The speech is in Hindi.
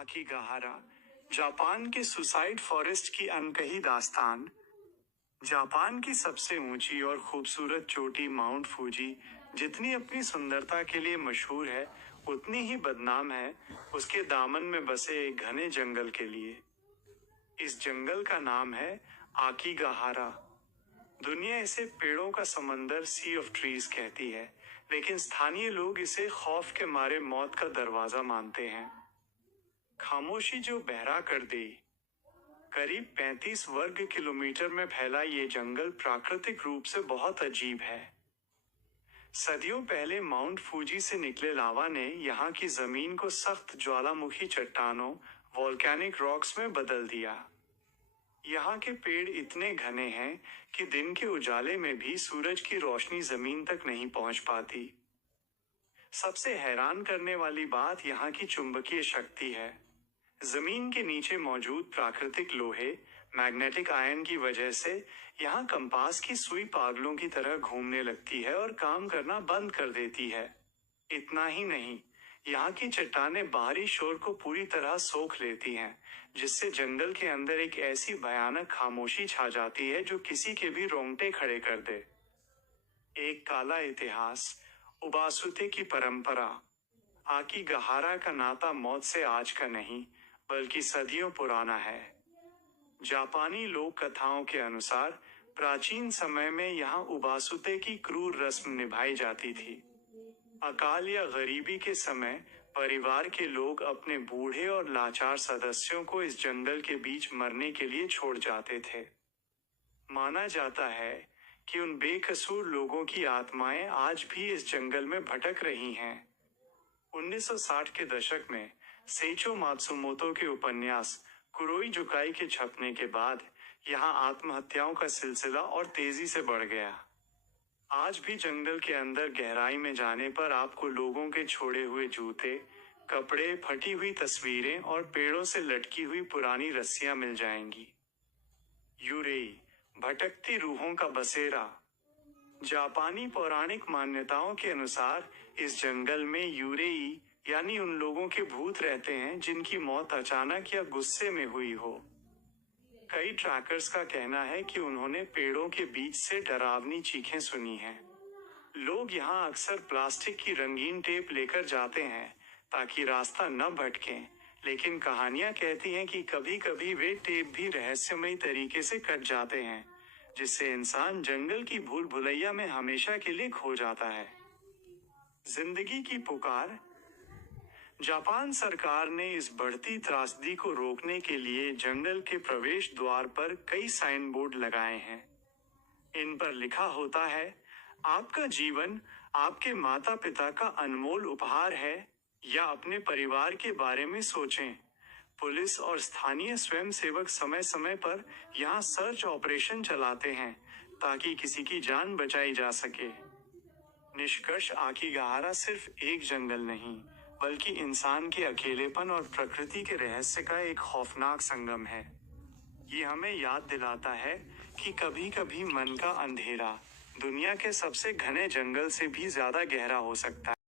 आकिगाहारा, जापान के सुसाइड फॉरेस्ट की अनकही दास्तान। जापान की सबसे ऊंची और खूबसूरत चोटी माउंट फूजी जितनी अपनी सुंदरता के लिए मशहूर है, उतनी ही बदनाम है उसके दामन में बसे एक घने जंगल के लिए। इस जंगल का नाम है आकिगाहारा। दुनिया इसे पेड़ों का समंदर, सी ऑफ ट्रीज कहती है, लेकिन स्थानीय लोग इसे खौफ के मारे मौत का दरवाजा मानते हैं। खामोशी जो बहरा कर दी। करीब 35 वर्ग किलोमीटर में फैला ये जंगल प्राकृतिक रूप से बहुत अजीब है। सदियों पहले माउंट फूजी से निकले लावा ने यहाँ की जमीन को सख्त ज्वालामुखी चट्टानों, वॉल्केनिक रॉक्स में बदल दिया। यहाँ के पेड़ इतने घने हैं कि दिन के उजाले में भी सूरज की रोशनी जमीन तक नहीं पहुंच पाती। सबसे हैरान करने वाली बात यहाँ की चुंबकीय शक्ति है। जमीन के नीचे मौजूद प्राकृतिक लोहे, मैग्नेटिक आयन की वजह से यहाँ कंपास की सुई पागलों की तरह घूमने लगती है और काम करना बंद कर देती है। इतना ही नहीं, यहाँ की चट्टानें बाहरी शोर को पूरी तरह सोख लेती हैं, जिससे जंगल के अंदर एक ऐसी भयानक खामोशी छा जाती है जो किसी के भी रोंगटे खड़े कर दे। एक काला इतिहास, उबासुते की परंपरा। आकिगाहारा का नाता मौत से आज का नहीं, बल्कि सदियों पुराना है। जापानी लोक कथाओं के अनुसार प्राचीन समय में यहाँ उबासुते की क्रूर रस्म निभाई जाती थी। अकाल या गरीबी के समय परिवार के लोग अपने बूढ़े और लाचार सदस्यों को इस जंगल के बीच मरने के लिए छोड़ जाते थे। माना जाता है कि उन बेकसूर लोगों की आत्माएं आज भी इस जंगल में भटक रही हैं। 1960 के दशक में सेइचो मात्सुमोतो के उपन्यास कुरोई जुकाई के छपने के बाद यहाँ आत्महत्याओं का सिलसिला और तेजी से बढ़ गया। आज भी जंगल के अंदर गहराई में जाने पर आपको लोगों के छोड़े हुए जूते, कपड़े, फटी हुई तस्वीरें और पेड़ों से लटकी हुई पुरानी रस्सियां मिल जाएंगी। यूरेई, भटकती रूहों का बसेरा। जापानी पौराणिक मान्यताओं के अनुसार इस जंगल में यूरेई यानी उन लोगों के भूत रहते हैं जिनकी मौत अचानक या गुस्से में हुई हो। कई ट्रैकर्स का कहना है कि उन्होंने पेड़ों के बीच से डरावनी चीखें सुनी हैं। लोग यहाँ अक्सर प्लास्टिक की रंगीन टेप लेकर जाते हैं ताकि रास्ता न भटकें, लेकिन कहानियां कहती हैं कि कभी कभी वे टेप भी रहस्यमयी तरीके से कट जाते हैं, जिससे इंसान जंगल की भूल भुलैया में हमेशा के लिए खो जाता है। जिंदगी की पुकार। जापान सरकार ने इस बढ़ती त्रासदी को रोकने के लिए जंगल के प्रवेश द्वार पर कई साइन बोर्ड लगाए हैं। इन पर लिखा होता है, आपका जीवन आपके माता पिता का अनमोल उपहार है, या अपने परिवार के बारे में सोचें। पुलिस और स्थानीय स्वयंसेवक समय समय पर यहाँ सर्च ऑपरेशन चलाते हैं ताकि किसी की जान बचाई जा सके। निष्कर्ष, आकिगाहारा सिर्फ एक जंगल नहीं, बल्कि इंसान के अकेलेपन और प्रकृति के रहस्य का एक खौफनाक संगम है। ये हमें याद दिलाता है कि कभी कभी मन का अंधेरा दुनिया के सबसे घने जंगल से भी ज्यादा गहरा हो सकता है।